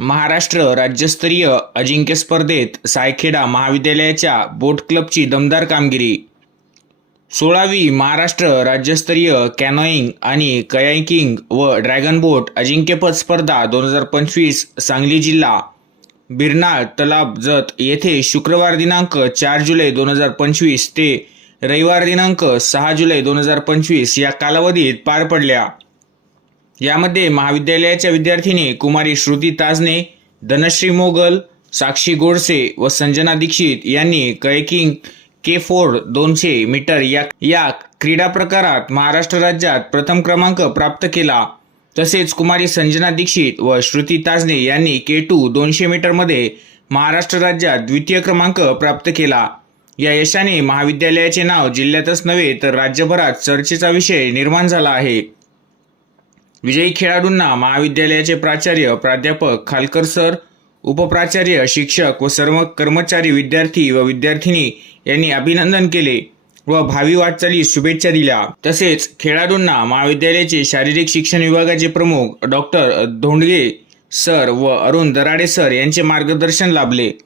महाराष्ट्र राज्यस्तरीय अजिंक्य स्पर्धेत सायखेडा महाविद्यालयाच्या बोट क्लबची दमदार कामगिरी. सोळावी महाराष्ट्र राज्यस्तरीय कॅनोईंग आणि कयाकिंग व ड्रॅगन बोट अजिंक्यपद स्पर्धा दोन हजार पंचवीस सांगली जिल्हा. बिरनाळ तलाब जत येथे शुक्रवार दिनांक चार जुलै दोन हजार पंचवीस ते रविवार दिनांक सहा जुलै दोन हजार पंचवीस या कालावधीत पार पडल्या. यामध्ये महाविद्यालयाच्या विद्यार्थिनी कुमारी श्रुती ताजने धनश्री मोगल साक्षी गोडसे व संजना दीक्षित यांनी कयकिंग के फोर दोनशे मीटर या या क्रीडा प्रकारात महाराष्ट्र राज्यात प्रथम क्रमांक प्राप्त केला. तसेच कुमारी संजना दीक्षित व श्रुती ताजने यांनी के टू दोनशे मीटरमध्ये महाराष्ट्र राज्यात द्वितीय क्रमांक प्राप्त केला. या यशाने महाविद्यालयाचे नाव जिल्ह्यातच नव्हे तर राज्यभरात चर्चेचा विषय निर्माण झाला आहे. विजयी खेळाडूंना महाविद्यालयाचे प्राचार्य प्राध्यापक खालकर सर उपप्राचार्य शिक्षक व सर्व कर्मचारी विद्यार्थी व विद्यार्थिनी यांनी अभिनंदन केले व भावी वाटचालीस शुभेच्छा दिल्या. तसेच खेळाडूंना महाविद्यालयाचे शारीरिक शिक्षण विभागाचे प्रमुख डॉक्टर धोंडगे सर व अरुण दराडे सर यांचे मार्गदर्शन लाभले.